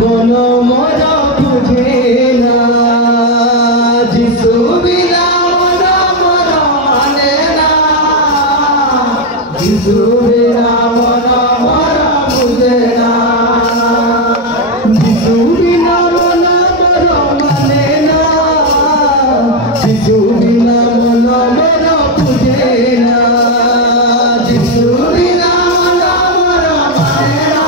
बोलो मोरा बुझे ना जिसु बिना मोरा मोरा माने ना जिसु बिना मोरा मोरा बुझे ना जिसु बिना मोरा मोरा माने ना जिसु बिना मोरा मोरा बुझे ना जिसु बिना मोरा मोरा माने ना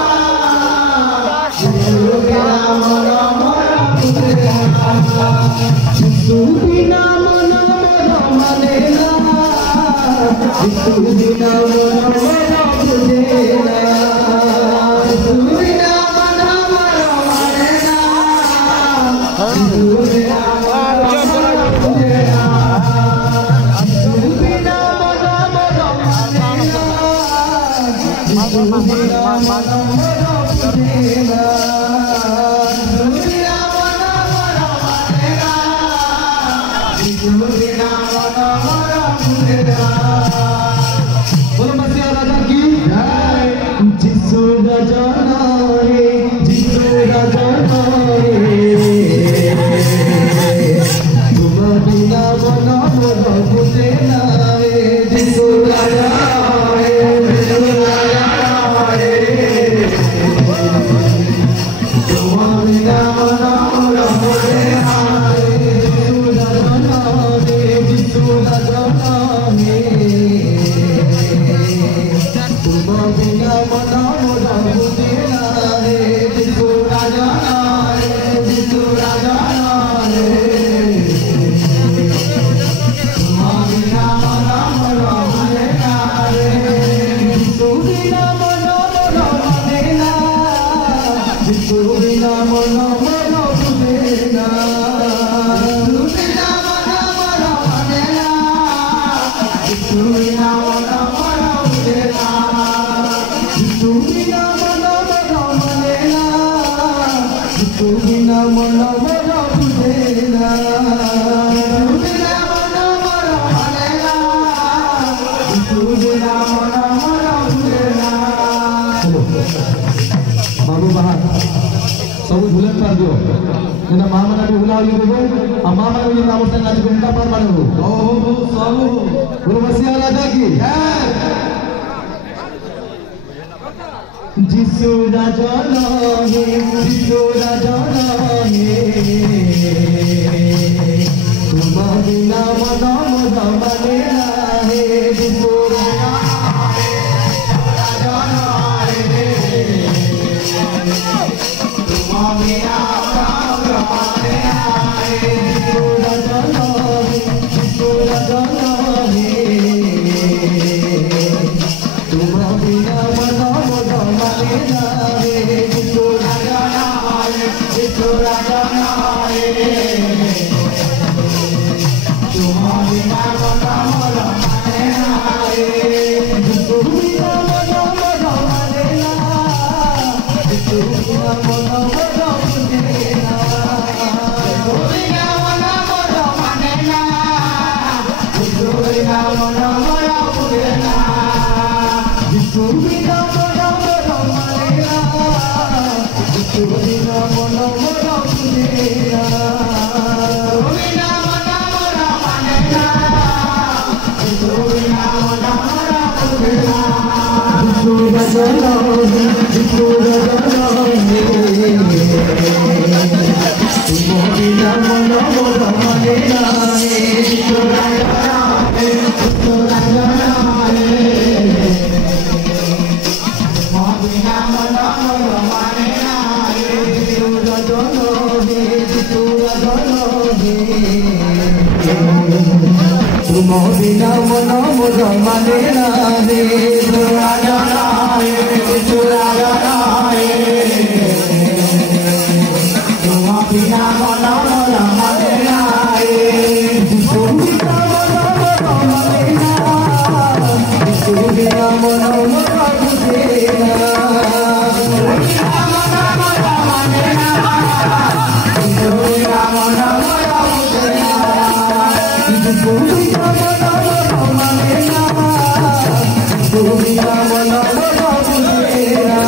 जिसु बिना मोरा मोरा बुझे ना जिसु बिना मोरा मोरा माने ना जिसु बिना मोरा मोरा बुझे ना जिसु बिना मोरा मोरा माने ना जिसु बिना मोरा मोरा बुझे ना जिसु बिना मोरा मोरा माने ना जिसु बिना मोरा मोरा बुझे ना बोलो मसीहा राजा की जय जिसु राजा रे जिसु राजा रे तुम बिना बना मोरा बुझे ना रे जिसु राजा रे जिसु राजा रे तुम बिना बना मोरा बुझे ना रे जिसु राजा रे जिसु राजा रे तुम बिना मना मोरा बुझे ना रे जिसु राजा रे जिसु राजा रे तुम बिना मना मोरा बुझे ना रे जिसु बिना मना मोरा बुझे ना जिसु बिना मना मोरा बुझे ना जिसु बिना मना मोरा बुझे ना जिसु बिना मना मोरा बुझे ना जिसु बिना मना मोरा बुझे ना जिसु बिना मना मोरा बुझे ना बाबू बाहर सब भूलन कर दियो ना मां मना भी भुला लियो देखो आ मां मना भी नाम से नाच घंटा पर मारो ओ सब बोलो मसीहा राजा की जय जिसु राजा रे जिसु राजा रे तुम बिना मना मोरा माने ना रे जिसु राजा रे तुम बिना मना मोरा माने ना रे जिसु राजा रे जिसु राजा रे तुम बिना मना मोरा माने ना रे जिसु राजा रे जिसु राजा रे तुम बिना मना मोरा माने ना रे जिसु बिना मना मोरा माने ना जिसु बिना मना मोरा बुझे ना जिसु बिना मना मोरा माने ना जिसु बिना मना मोरा बुझे ना जिसु बिना मना मोरा माने ना जिसु बिना मना मोरा बुझे ना बिना मना मोरा माने ना जिसु बिना मना मोरा बुझे ना जिसु राजा रे जिसु राजा रे तुम बिना मना मोरा माने ना रे जिसु राजा रे जिसु राजा रे बिना मना मोरा माने ना रे जिसु राजा रे जिसु राजा रे तुम बिना मना मोरा माने ना रे जिसु राजा रे जिसु राजा रे तुम बिना मना मोरा माने ना रे जिसु बिना मना मोरा माने ना जिसु बिना मना मोरा बुझे ना जिसु बिना मना मोरा बुझे ना जिसु बिना मना मोरा माने ना जिसु बिना मना मोरा बुझे ना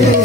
রে